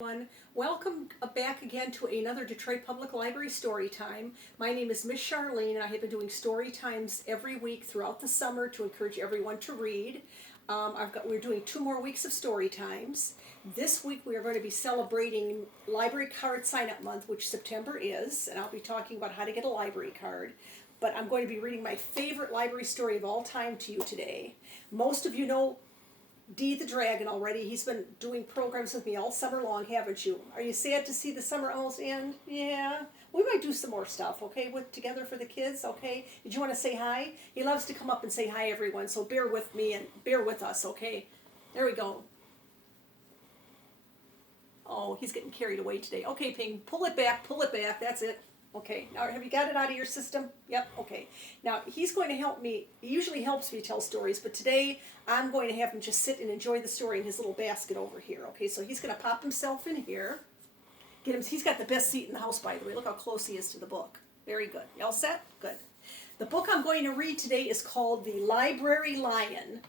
Everyone. Welcome back again to another Detroit Public Library story time. My name is Miss Charlene, and I have been doing story times every week throughout the summer to encourage everyone to read. We're doing 2 more weeks of story times. This week we are going to be celebrating Library Card Sign Up Month, which September is, and I'll be talking about how to get a library card. But I'm going to be reading my favorite library story of all time to you today. Most of you know Dee the Dragon already. He's been doing programs with me all summer long, haven't you? Are you sad to see the summer almost end? Yeah. We might do some more stuff, okay, together for the kids, okay? Did you want to say hi? He loves to come up and say hi, everyone, so bear with me and bear with us, okay? There we go. Oh, he's getting carried away today. Okay, Ping, pull it back, that's it. Okay, now have you got it out of your system? Yep, okay. Now he's going to help me. He usually helps me tell stories, but today I'm going to have him just sit and enjoy the story in his little basket over here. Okay, so he's going to pop himself in here. Get him. He's got the best seat in the house, by the way. Look how close he is to the book. Very good. You all set? Good. The book I'm going to read today is called The Library Lion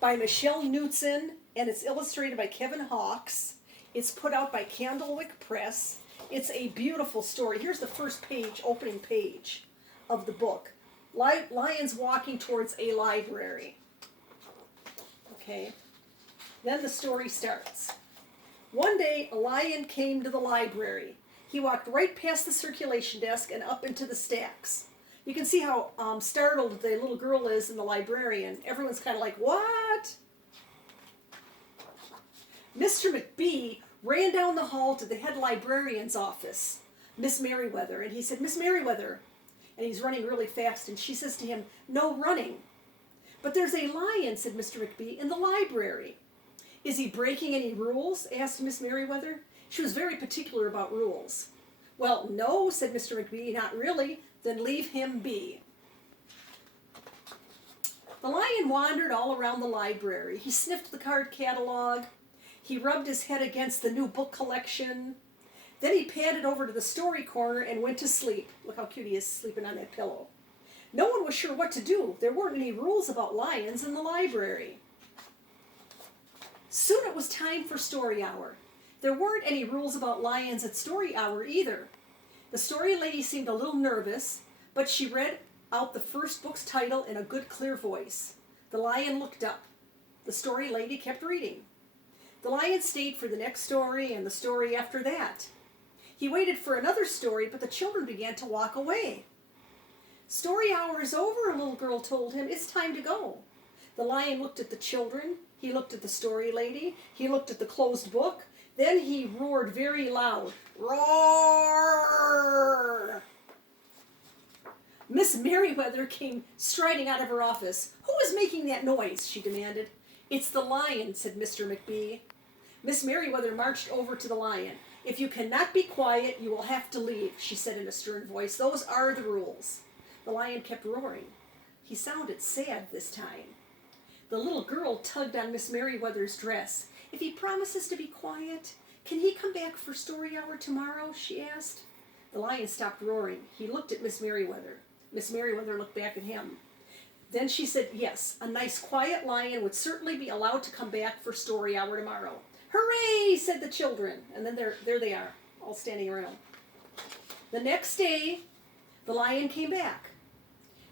by Michelle Knudsen, and it's illustrated by Kevin Hawkes. It's put out by Candlewick Press. It's a beautiful story. Here's the first page, opening page of the book. Lions walking towards a library. Okay. Then the story starts. One day, a lion came to the library. He walked right past the circulation desk and up into the stacks. You can see how startled the little girl is and the librarian. Everyone's kind of like, what? Mr. McBee ran down the hall to the head librarian's office, Miss Merriweather, and he said, Miss Merriweather, and he's running really fast, and she says to him, no running. But there's a lion, said Mr. McBee, in the library. Is he breaking any rules? Asked Miss Merriweather. She was very particular about rules. Well, no, said Mr. McBee, not really. Then leave him be. The lion wandered all around the library. He sniffed the card catalog. He rubbed his head against the new book collection. Then he padded over to the story corner and went to sleep. Look how cute he is sleeping on that pillow. No one was sure what to do. There weren't any rules about lions in the library. Soon it was time for story hour. There weren't any rules about lions at story hour either. The story lady seemed a little nervous, but she read out the first book's title in a good, clear voice. The lion looked up. The story lady kept reading. The lion stayed for the next story and the story after that. He waited for another story, but the children began to walk away. Story hour is over, a little girl told him. It's time to go. The lion looked at the children. He looked at the story lady. He looked at the closed book. Then he roared very loud. Roar! Miss Merriweather came striding out of her office. Who is making that noise? She demanded. It's the lion, said Mr. McBee. Miss Merriweather marched over to the lion. If you cannot be quiet, you will have to leave, she said in a stern voice. Those are the rules. The lion kept roaring. He sounded sad this time. The little girl tugged on Miss Merriweather's dress. If he promises to be quiet, can he come back for story hour tomorrow? She asked. The lion stopped roaring. He looked at Miss Merriweather. Miss Merriweather looked back at him. Then she said, yes, a nice quiet lion would certainly be allowed to come back for story hour tomorrow. Hooray, said the children. And then there they are, all standing around. The next day, the lion came back.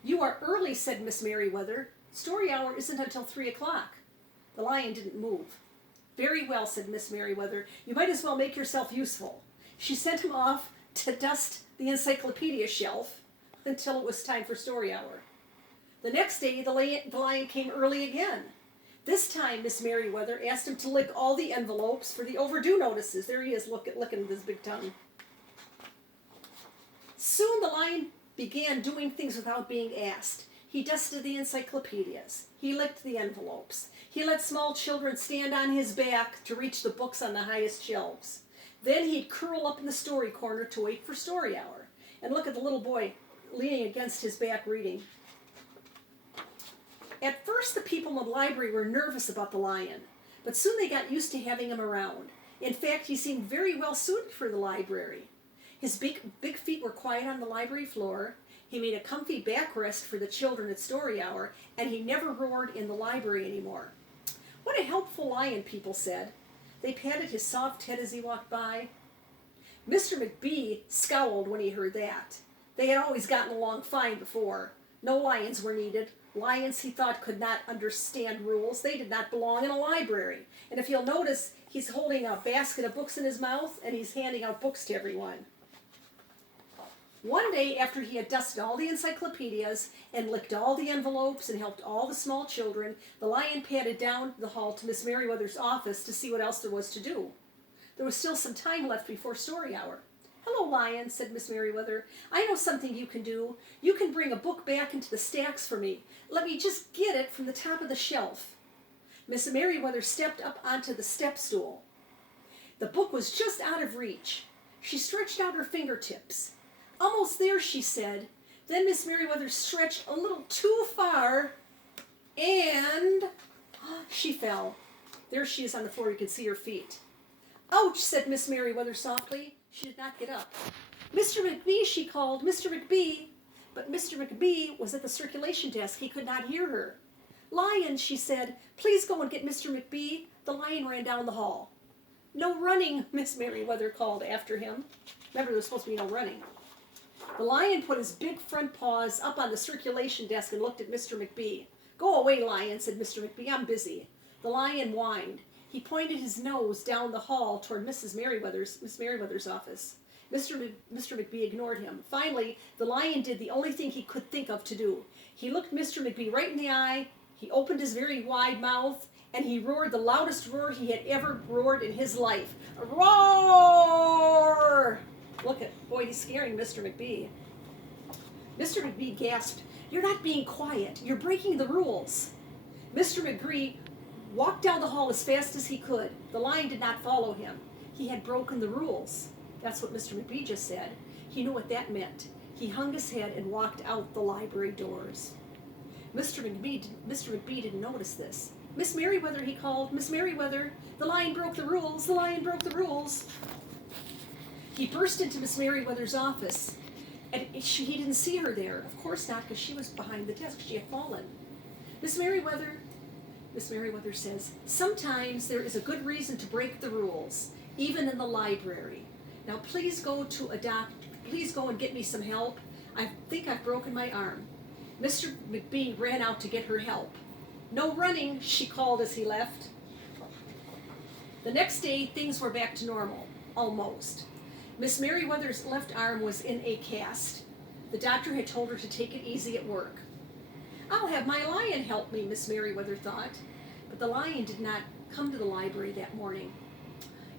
You are early, said Miss Merriweather. Story hour isn't until 3 o'clock. The lion didn't move. Very well, said Miss Merriweather. You might as well make yourself useful. She sent him off to dust the encyclopedia shelf until it was time for story hour. The next day, the lion came early again. This time, Miss Merriweather asked him to lick all the envelopes for the overdue notices. There he is, licking with his big tongue. Soon the lion began doing things without being asked. He dusted the encyclopedias. He licked the envelopes. He let small children stand on his back to reach the books on the highest shelves. Then he'd curl up in the story corner to wait for story hour. And look at the little boy leaning against his back reading. At first, the people in the library were nervous about the lion, but soon they got used to having him around. In fact, he seemed very well suited for the library. His big feet were quiet on the library floor. He made a comfy backrest for the children at story hour, and he never roared in the library anymore. What a helpful lion, people said. They patted his soft head as he walked by. Mr. McBee scowled when he heard that. They had always gotten along fine before. No lions were needed. Lions, he thought, could not understand rules. They did not belong in a library. And if you'll notice, he's holding a basket of books in his mouth, and he's handing out books to everyone. One day, after he had dusted all the encyclopedias and licked all the envelopes and helped all the small children, the lion padded down the hall to Miss Merriweather's office to see what else there was to do. There was still some time left before story hour. "Hello, Lion," said Miss Merriweather. "I know something you can do. You can bring a book back into the stacks for me. Let me just get it from the top of the shelf." Miss Merriweather stepped up onto the step stool. The book was just out of reach. She stretched out her fingertips. "Almost there," she said. Then Miss Merriweather stretched a little too far, and she fell. There she is on the floor. You can see her feet. "Ouch," said Miss Merriweather softly. She did not get up. "Mr. McBee," she called. "Mr. McBee." But Mr. McBee was at the circulation desk. He could not hear her. "Lion," she said, "please go and get Mr. McBee." The lion ran down the hall. "No running," Miss Merriweather called after him. Remember, there was supposed to be no running. The lion put his big front paws up on the circulation desk and looked at Mr. McBee. "Go away, Lion," said Mr. McBee. "I'm busy." The lion whined. He pointed his nose down the hall toward Miss Merriweather's office. Mr. McBee ignored him. Finally, the lion did the only thing he could think of to do. He looked Mr. McBee right in the eye, he opened his very wide mouth, and he roared the loudest roar he had ever roared in his life. A roar! Look at, boy, he's scaring Mr. McBee. Mr. McBee gasped, "You're not being quiet. You're breaking the rules." Mr. McBee walked down the hall as fast as he could. The lion did not follow him. He had broken the rules. That's what Mr. McBee just said. He knew what that meant. He hung his head and walked out the library doors. Mr. McBee didn't notice this. "Miss Merriweather," he called. "Miss Merriweather, the lion broke the rules. The lion broke the rules." He burst into Miss Merriweather's office, and he didn't see her there. Of course not, because she was behind the desk. She had fallen. Miss Merriweather says, "Sometimes there is a good reason to break the rules, even in the library. Now please go and get me some help. I think I've broken my arm." Mr. McBee ran out to get her help. "No running," she called as he left. The next day, things were back to normal, almost. Miss Merriweather's left arm was in a cast. The doctor had told her to take it easy at work. "I'll have my lion help me," Miss Merriweather thought. But the lion did not come to the library that morning.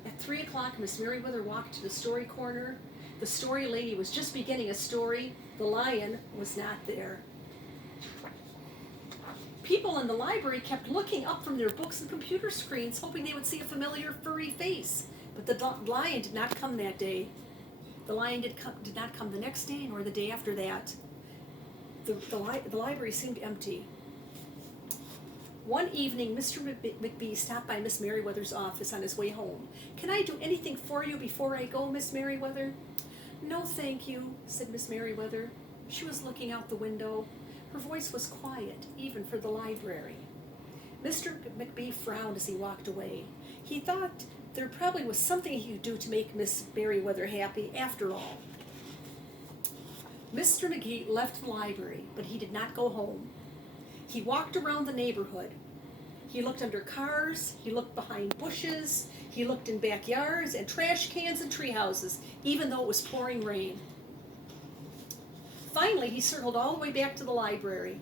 At 3 o'clock, Miss Merriweather walked to the story corner. The story lady was just beginning a story. The lion was not there. People in the library kept looking up from their books and computer screens, hoping they would see a familiar furry face. But the lion did not come that day. The lion did not come the next day, nor the day after that. The library seemed empty. One evening, Mr. McBee stopped by Miss Merriweather's office on his way home. "Can I do anything for you before I go, Miss Merriweather?" "No, thank you," said Miss Merriweather. She was looking out the window. Her voice was quiet, even for the library. Mr. McBee frowned as he walked away. He thought there probably was something he could do to make Miss Merriweather happy after all. Mr. McGee left the library, but he did not go home. He walked around the neighborhood. He looked under cars, he looked behind bushes, he looked in backyards and trash cans and tree houses, even though it was pouring rain. Finally, he circled all the way back to the library.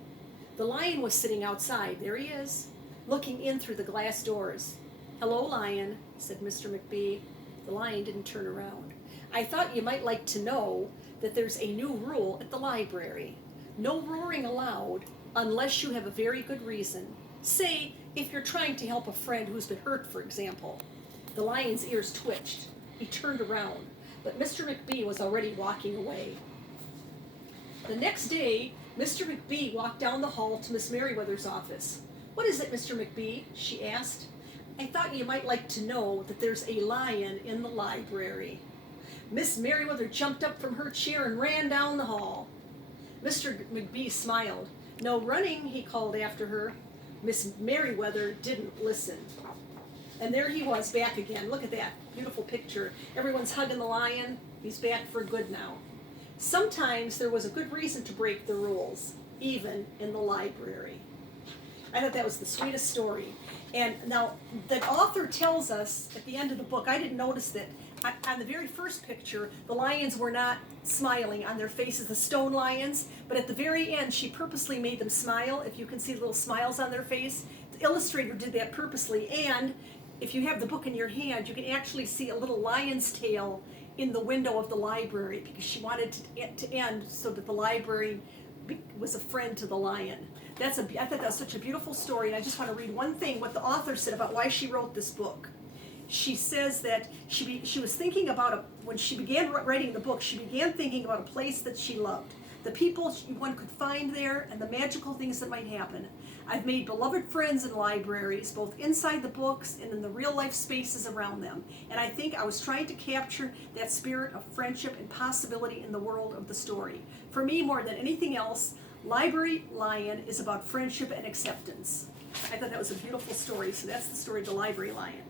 The lion was sitting outside. There he is, looking in through the glass doors. "Hello, Lion," said Mr. McBee. The lion didn't turn around. "I thought you might like to know that there's a new rule at the library. No roaring allowed unless you have a very good reason. Say, if you're trying to help a friend who's been hurt, for example." The lion's ears twitched. He turned around, but Mr. McBee was already walking away. The next day, Mr. McBee walked down the hall to Miss Merriweather's office. "What is it, Mr. McBee?" she asked. "I thought you might like to know that there's a lion in the library." Miss Merriweather jumped up from her chair and ran down the hall. Mr. McBee smiled. "No running," he called after her. Miss Merriweather didn't listen. And there he was, back again. Look at that beautiful picture. Everyone's hugging the lion. He's back for good now. Sometimes there was a good reason to break the rules, even in the library. I thought that was the sweetest story. And now the author tells us at the end of the book, I didn't notice that on the very first picture, the lions were not smiling on their faces, the stone lions, but at the very end, she purposely made them smile. If you can see little smiles on their face, the illustrator did that purposely. And if you have the book in your hand, you can actually see a little lion's tail in the window of the library, because she wanted to end so that the library was a friend to the lion. I thought that was such a beautiful story, and I just want to read one thing, what the author said about why she wrote this book. She says that she was thinking about, when she began writing the book, she began thinking about a place that she loved, the people one could find there, and the magical things that might happen. I've made beloved friends in libraries, both inside the books and in the real-life spaces around them. And I think I was trying to capture that spirit of friendship and possibility in the world of the story. For me, more than anything else, Library Lion is about friendship and acceptance. I thought that was a beautiful story, so that's the story of the Library Lion.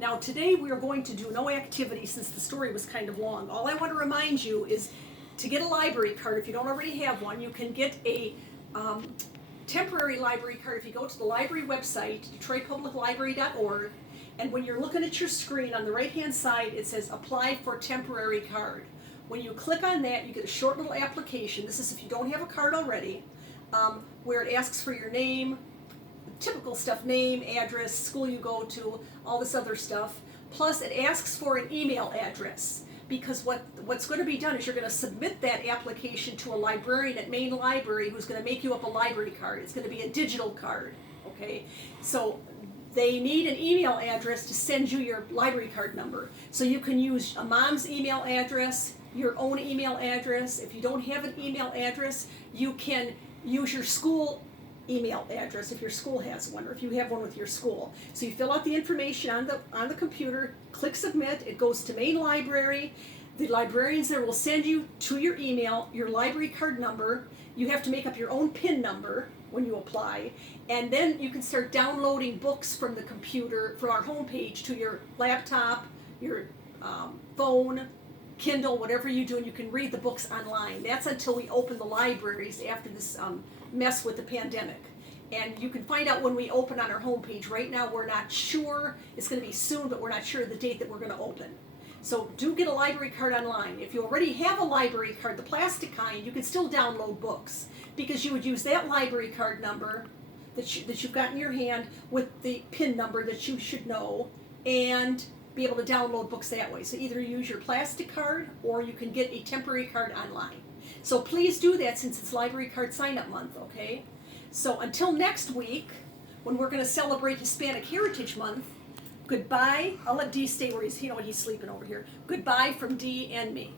Now today we are going to do no activity since the story was kind of long. All I want to remind you is to get a library card. If you don't already have one, you can get a temporary library card if you go to the library website, DetroitPublicLibrary.org, and when you're looking at your screen on the right-hand side, it says Apply for Temporary Card. When you click on that, you get a short little application. This is if you don't have a card already, where it asks for your name, typical stuff, name, address, school you go to, all this other stuff. Plus, it asks for an email address, because what's going to be done is you're going to submit that application to a librarian at Main Library who's going to make you up a library card. It's going to be a digital card, okay? So they need an email address to send you your library card number. So you can use a mom's email address, your own email address. If you don't have an email address, you can use your school email address if your school has one, or if you have one with your school. So you fill out the information on the computer, click submit, it goes to Main Library. The librarians there will send you to your email your library card number. You have to make up your own PIN number when you apply, and then you can start downloading books from the computer, from our homepage, to your laptop, your phone, Kindle, whatever you do, and you can read the books online. That's until we open the libraries after this mess with the pandemic. And you can find out when we open on our homepage. Right now we're not sure. It's going to be soon, but we're not sure the date that we're going to open. So do get a library card online. If you already have a library card, the plastic kind, you can still download books, because you would use that library card number that you've got in your hand with the PIN number that you should know, and be able to download books that way. So either use your plastic card, or you can get a temporary card online. So please do that, since it's Library Card Sign-Up Month, okay? So until next week, when we're going to celebrate Hispanic Heritage Month, goodbye. I'll let Dee stay where he's sleeping over here. Goodbye from Dee and me.